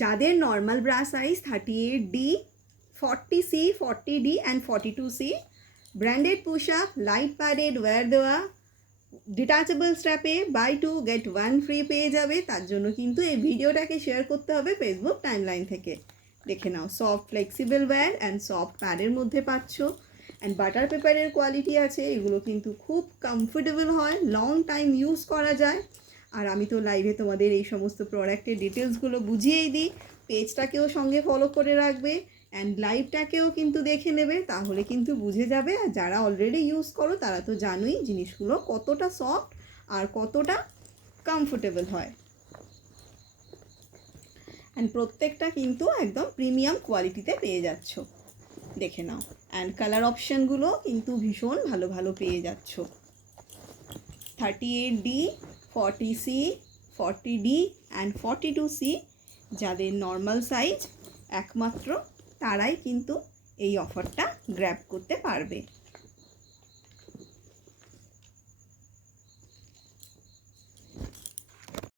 যাদের normal bra size 38D, 40C, 40D and 42C, branded push up, light padded wire দেওয়া, detachable স্ট্র্যাপে buy 2 get 1 free পেয়ে যাবে। তার জন্য কিন্তু এই ভিডিওটাকে শেয়ার করতে হবে ফেসবুক টাইমলাইন থেকে। দেখে নাও, soft flexible wire and soft প্যাডের মধ্যে পাচ্ছ, অ্যান্ড বাটার পেপারের কোয়ালিটি আছে। এগুলো কিন্তু খুব কমফোর্টেবল হয়, লং টাইম ইউজ করা যায়। আর আমি তো লাইভে তোমাদের এই সমস্ত প্রোডাক্টের ডিটেলসগুলো বুঝিয়েই দিই। পেজটাকেও সঙ্গে ফলো করে রাখবে অ্যান্ড লাইভটাকেও কিন্তু দেখে নেবে, তাহলে কিন্তু বুঝে যাবে। আর যারা অলরেডি ইউজ করো তারা তো জানোই জিনিসগুলো কতটা সফট আর কতটা কমফোর্টেবল হয়। অ্যান্ড প্রত্যেকটা কিন্তু একদম প্রিমিয়াম কোয়ালিটিতে পেয়ে যাচ্ছ, দেখে নাও। অ্যান্ড কালার অপশানগুলো কিন্তু ভীষণ ভালো ভালো পেয়ে যাচ্ছ। 38D, 40C, 40D and 42C যাদের নর্মাল সাইজ একমাত্র তারাই কিন্তু এই অফারটা গ্র্যাব করতে পারবে।